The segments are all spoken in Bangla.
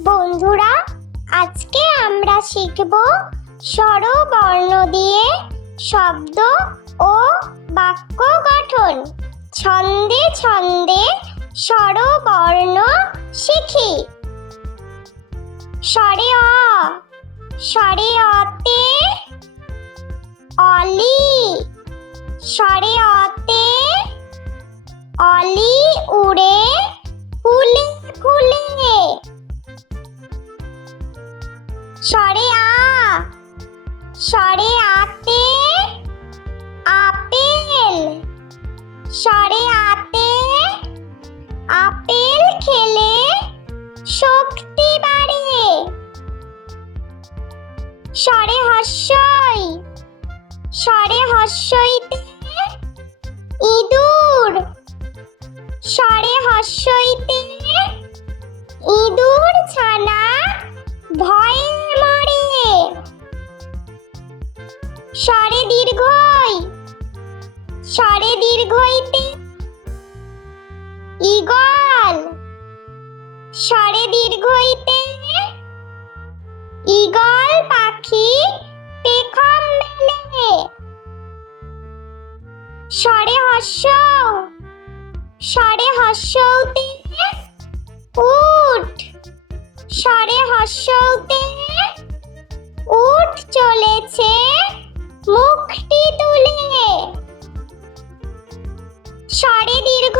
বন্ধুরা, আজকে আমরা শিখব স্বরবর্ণ দিয়ে শব্দ ও বাক্য গঠন। ছন্দে ছন্দে স্বরবর্ণ শিখি। স্বরে অ, স্বরে অতে অলি, স্বরে অতে অলি উড়ে ফুলে ফুলে। স্বরে আ, স্বরে আতে আপেল, স্বরে আতে আপেল খেলে শক্তি বাড়ে। স্বরে হর্ষই, স্বরে হর্ষইতে ইঁদুর, স্বরে হর্ষইতে ইঁদুর ছানা ভয়ে মরে। স্বরে দীর্ঘই, স্বরে দীর্ঘইতে ঈগল, স্বরে দীর্ঘইতে ঈগল পাখি পেখম মেলে। স্বরে হর্ষ, স্বরে হর্ষতে উট, স্বরে হর্ষতে উট চলেছে মুখটি তুলে। স্বরে দীর্ঘ,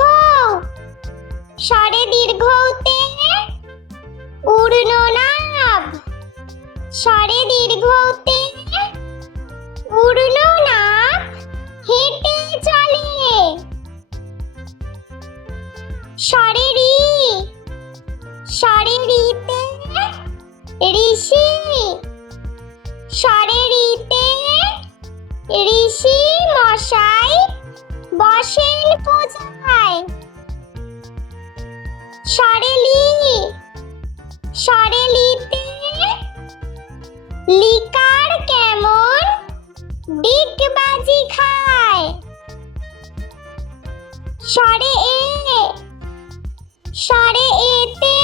স্বরে দীর্ঘতে ঊর্ধ্বনাভ, স্বরে দীর্ঘতে ঊর্ধ্বনাভ হেঁটে চলে। স্বরে ঋ, স্বরে ঋতে ঋষি, স্বরে ঋতে ঋষি মশাই বসেন পূজায়। স্বরে লি, স্বরে লিতে লিকার কেমন ডিগবাজি খায়। স্বরে এ, স্বরে এতে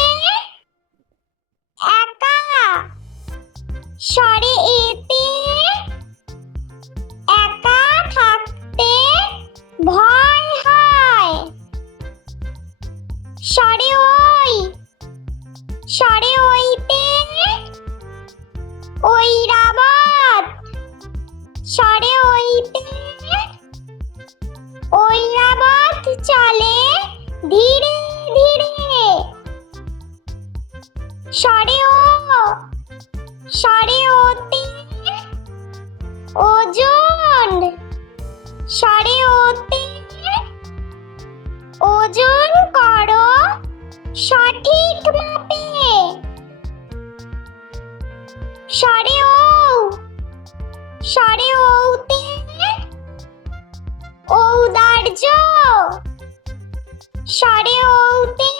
একা, স্বরে এতে একা থাকতে ভয় হয়। স্বরে ওই, স্বরে ওইতে ঐরাবত, স্বরে ওইতে ঐরাবত চলে ধীরে ধীরে। স্বরে ও, স্বরে ওতে ওজন, স্বরে ওতে ওজন করো সঠিক মাপে। স্বরে ও, স্বরে ওতে ঔদার্য, স্বরে ওতে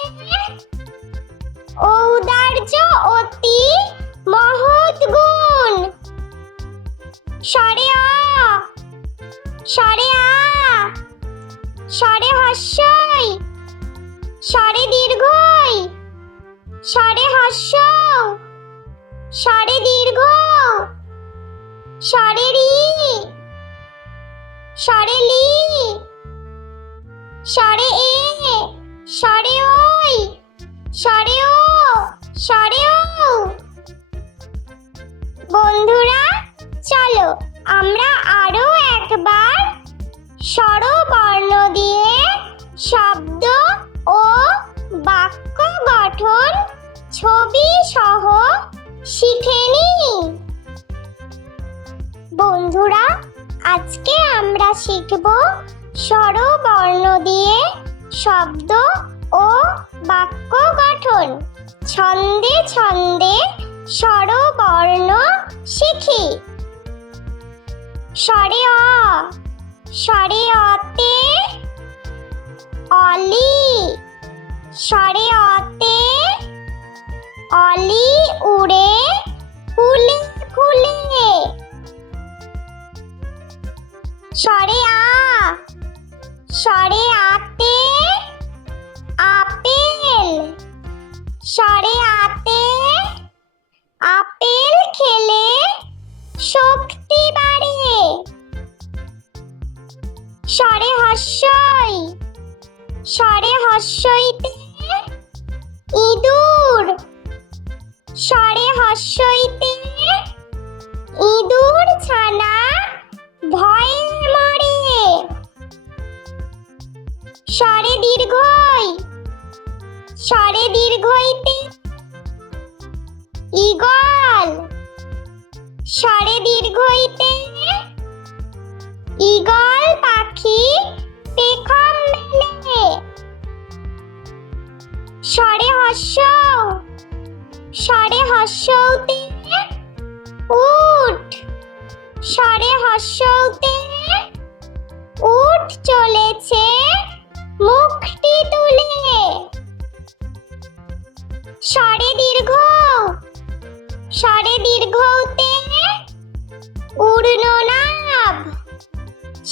ঔদার্য অতি মহৎ গুণ। স্বরে অ, স্বরে আ, স্বরে হর্ষই, স্বরে দীর্ঘই, স্বরে হর্ষ, স্বরে দীর্ঘ, স্বরে রি, স্বরে লি, স্বরে এ, স্বরে ওই, স্বরে ও, স্বরে ও। বন্ধুরা, চলো আমরা আরো একবার স্বরবর্ণ দিয়ে শব্দ ও বাক্য গঠন ছবি সহ শিখে নিই। বন্ধুরা, আজকে আমরা শিখব স্বরবর্ণ দিয়ে শব্দ ও বাক্য গঠন। ছন্দে ছন্দে স্বরবর্ণ শিখি। স্বরে অ, স্বরে অতে অলি, স্বরে অতে অলি উড়ে ফুলে ফুলে। স্বরে আ, স্বরে আতে আপেল, সরে আতে আপেল খেলে শক্তি বাড়ে। সরে হর্ষই সরে হর্ষইতে ইঁদুর। সরে হর্ষইতে ইঁদুর ছানা ভয়ে মরে। সরে দীর্ঘই সরে দীর্ঘইতে ঈগল। সরে দীর্ঘইতে ঈগল পাখি পেখম মেলে। সরে হর্ষৌতে উট। সরে হর্ষৌতে উট চলেছে মুখটি তুলে। সরে দীর্ঘতে উড়ননাভ।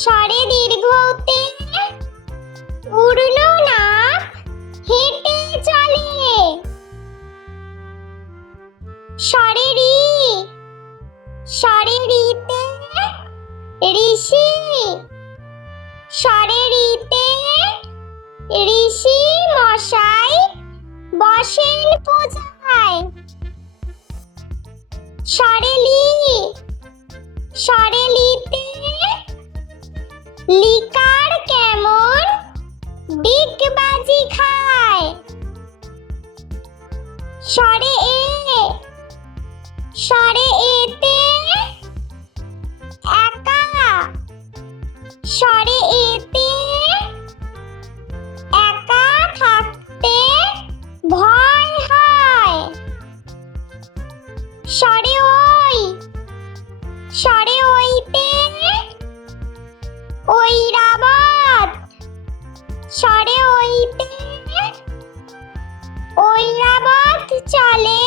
সরে দীর্ঘতে উড়ননাভ হেঁটে চলে। সরে রিতে ঋষি। সরে রিতে ঋষি মশাই বসেন পূজায়। সরে লিতে লিকার কেমন ডিগবাজি খায়। সরে এতে একা। সরে এতে একা থাকতে ভয় হয়। সরে ওইতে ঐরাবত। সরে ওইতে ঐরাবত চলে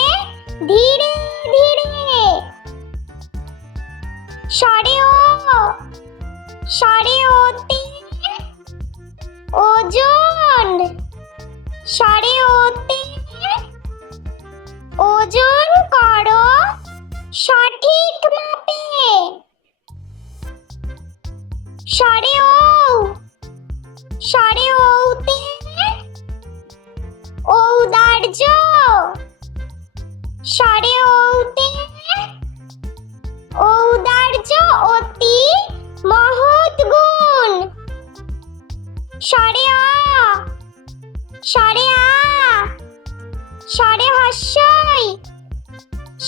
ধীরে ধীরে। সরে ওতে ওজন। সরে ওতে ওজন করো সঠিক মাপে। সরে ওতে ঔদার্য। সরে ওতে ঔদার্য অতি মহৎ গুণ। সরে আ সরে হর্ষই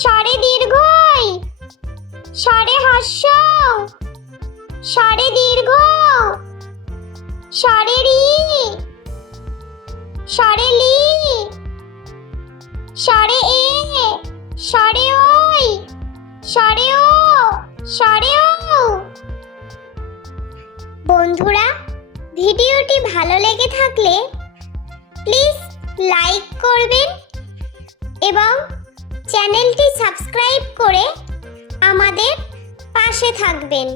সরে দীর্ঘই সরে হর্ষ সরে দীর্ঘ সরে রি সরে লি সরে এ সরে ওই সরে ও সরে ও। বন্ধুরা, ভিডিওটি ভালো লেগে থাকলে প্লিজ লাইক করবেন এবং চ্যানেলটি সাবস্ক্রাইব করে আমাদের পাশে থাকবেন।